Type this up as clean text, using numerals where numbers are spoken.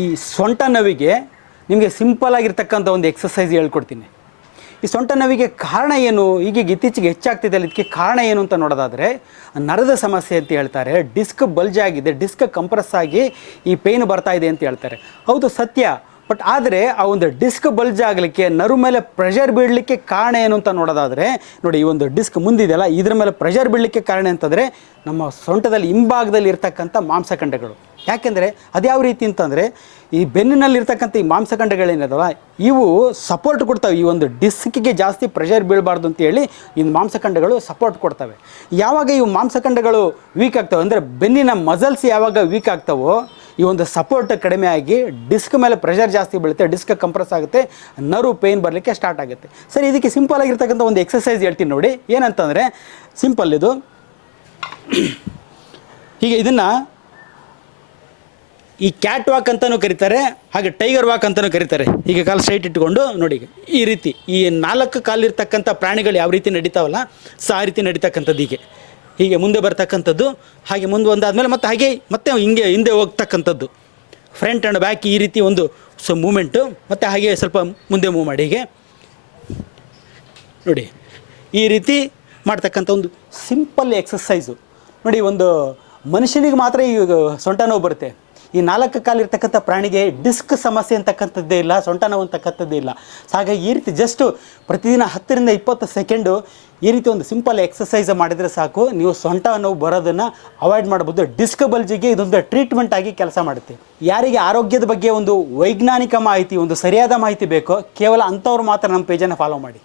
ಈ ಸೊಂಟ ನೋವಿಗೆ ನಿಮಗೆ ಸಿಂಪಲ್ ಆಗಿರ್ತಕ್ಕಂಥ ಒಂದು ಎಕ್ಸಸೈಸ್ ಹೇಳ್ಕೊಡ್ತೀನಿ. ಈ ಸೊಂಟ ನೋವಿಗೆ ಕಾರಣ ಏನು, ಈಗ ಇತ್ತೀಚೆಗೆ ಹೆಚ್ಚಾಗ್ತಿದೆ ಅಲ್ಲ, ಇದಕ್ಕೆ ಕಾರಣ ಏನು ಅಂತ ನೋಡೋದಾದರೆ ನರದ ಸಮಸ್ಯೆ ಅಂತ ಹೇಳ್ತಾರೆ. ಡಿಸ್ಕ್ ಬಲ್ಜ್ ಆಗಿದೆ, ಡಿಸ್ಕ್ ಕಂಪ್ರೆಸ್ ಆಗಿ ಈ ಪೇಯ್ನ್ ಬರ್ತಾ ಇದೆ ಅಂತ ಹೇಳ್ತಾರೆ. ಹೌದು, ಸತ್ಯ. ಬಟ್ ಆದರೆ ಆ ಒಂದು ಡಿಸ್ಕ್ ಬಲ್ಜ್ ಆಗಲಿಕ್ಕೆ, ನರು ಮೇಲೆ ಪ್ರೆಷರ್ ಬೀಳಲಿಕ್ಕೆ ಕಾರಣ ಏನು ಅಂತ ನೋಡೋದಾದರೆ ನೋಡಿ, ಈ ಒಂದು ಡಿಸ್ಕ್ ಮುಂದಿದೆಯಲ್ಲ, ಇದ್ರ ಮೇಲೆ ಪ್ರೆಷರ್ ಬೀಳಲಿಕ್ಕೆ ಕಾರಣ ಅಂತಂದರೆ ನಮ್ಮ ಸೊಂಟದಲ್ಲಿ ಹಿಂಭಾಗದಲ್ಲಿ ಇರ್ತಕ್ಕಂಥ ಮಾಂಸಖಂಡಗಳು. ಯಾಕೆಂದರೆ ಅದ್ಯಾವ ರೀತಿ ಅಂತಂದರೆ ಈ ಬೆನ್ನಿನಲ್ಲಿರ್ತಕ್ಕಂಥ ಈ ಮಾಂಸಖಂಡಗಳೇನಿದಾವ ಇವು ಸಪೋರ್ಟ್ ಕೊಡ್ತವೆ. ಈ ಒಂದು ಡಿಸ್ಕಿಗೆ ಜಾಸ್ತಿ ಪ್ರೆಷರ್ ಬೀಳಬಾರ್ದು ಅಂತೇಳಿ ಈ ಮಾಂಸಖಂಡಗಳು ಸಪೋರ್ಟ್ ಕೊಡ್ತವೆ. ಯಾವಾಗ ಇವು ಮಾಂಸಖಂಡಗಳು ವೀಕ್ ಆಗ್ತವೆ ಅಂದರೆ ಬೆನ್ನಿನ ಮಸಲ್ಸ್ ಯಾವಾಗ ವೀಕ್ ಆಗ್ತವೋ ಈ ಒಂದು ಸಪೋರ್ಟ್ ಕಡಿಮೆ ಆಗಿ ಡಿಸ್ಕ್ ಮೇಲೆ ಪ್ರೆಷರ್ ಜಾಸ್ತಿ ಬೀಳುತ್ತೆ, ಡಿಸ್ಕ್ ಕಂಪ್ರೆಸ್ ಆಗುತ್ತೆ, ನರ್ವ್ ಪೇಯ್ನ್ ಬರಲಿಕ್ಕೆ ಸ್ಟಾರ್ಟ್ ಆಗುತ್ತೆ. ಸರಿ, ಇದಕ್ಕೆ ಸಿಂಪಲ್ ಆಗಿರ್ತಕ್ಕಂಥ ಒಂದು ಎಕ್ಸಸೈಸ್ ಹೇಳ್ತೀನಿ ನೋಡಿ. ಏನಂತಂದರೆ ಸಿಂಪಲ್ ಇದು. ಹೀಗೆ ಇದನ್ನು ಈ ಕ್ಯಾಟ್ ವಾಕ್ ಅಂತಲೂ ಕರೀತಾರೆ, ಹಾಗೆ ಟೈಗರ್ ವಾಕ್ ಅಂತಲೂ ಕರೀತಾರೆ. ಹೀಗೆ ಕಾಲು ಸ್ಟ್ರೈಟ್ ಇಟ್ಕೊಂಡು ನೋಡಿ, ಈ ರೀತಿ ಈ 4 ಕಾಲಿರ್ತಕ್ಕಂಥ ಪ್ರಾಣಿಗಳು ಯಾವ ರೀತಿ ನಡೀತಾವಲ್ಲ ಆ ರೀತಿ ನಡೀತಕ್ಕಂಥದ್ದು. ಹೀಗೆ ಮುಂದೆ ಬರ್ತಕ್ಕಂಥದ್ದು, ಹಾಗೆ ಮುಂದೆ ಒಂದಾದಮೇಲೆ ಮತ್ತೆ ಹಿಂದೆ ಹೋಗ್ತಕ್ಕಂಥದ್ದು. ಫ್ರಂಟ್ ಆ್ಯಂಡ್ ಬ್ಯಾಕ್ ಈ ರೀತಿ ಒಂದು ಮೂಮೆಂಟು, ಮತ್ತು ಹಾಗೆ ಸ್ವಲ್ಪ ಮುಂದೆ ಮೂವ್ ಮಾಡಿ. ಹೀಗೆ ನೋಡಿ, ಈ ರೀತಿ ಮಾಡ್ತಕ್ಕಂಥ ಒಂದು ಸಿಂಪಲ್ ಎಕ್ಸಸೈಸು ನೋಡಿ. ಒಂದು ಮನುಷ್ಯನಿಗೆ ಮಾತ್ರ ಈ ಸೊಂಟ ನೋವು ಬರುತ್ತೆ. ಈ 4 ಕಾಲಿರ್ತಕ್ಕಂಥ ಪ್ರಾಣಿಗೆ ಡಿಸ್ಕ್ ಸಮಸ್ಯೆ ಅಂತಕ್ಕಂಥದ್ದೇ ಇಲ್ಲ, ಸೊಂಟ ನೋವು ಅಂತಕ್ಕಂಥದ್ದೇ ಇಲ್ಲ. ಹಾಗಾಗಿ ಈ ರೀತಿ ಜಸ್ಟು ಪ್ರತಿದಿನ 10 ರಿಂದ 20 ಸೆಕೆಂಡು ಈ ರೀತಿ ಒಂದು ಸಿಂಪಲ್ ಎಕ್ಸಸೈಸ್ ಮಾಡಿದರೆ ಸಾಕು, ನೀವು ಸೊಂಟ ನೋವು ಬರೋದನ್ನು ಅವಾಯ್ಡ್ ಮಾಡ್ಬೋದು. ಡಿಸ್ಕ್ ಬಲ್ಜಿಗೆ ಇದೊಂದು ಟ್ರೀಟ್ಮೆಂಟ್ ಆಗಿ ಕೆಲಸ ಮಾಡುತ್ತೆ. ಯಾರಿಗೆ ಆರೋಗ್ಯದ ಬಗ್ಗೆ ಒಂದು ವೈಜ್ಞಾನಿಕ ಮಾಹಿತಿ, ಒಂದು ಸರಿಯಾದ ಮಾಹಿತಿ ಬೇಕೋ ಕೇವಲ ಅಂಥವ್ರು ಮಾತ್ರ ನಮ್ಮ ಪೇಜನ್ನು ಫಾಲೋ ಮಾಡಿ.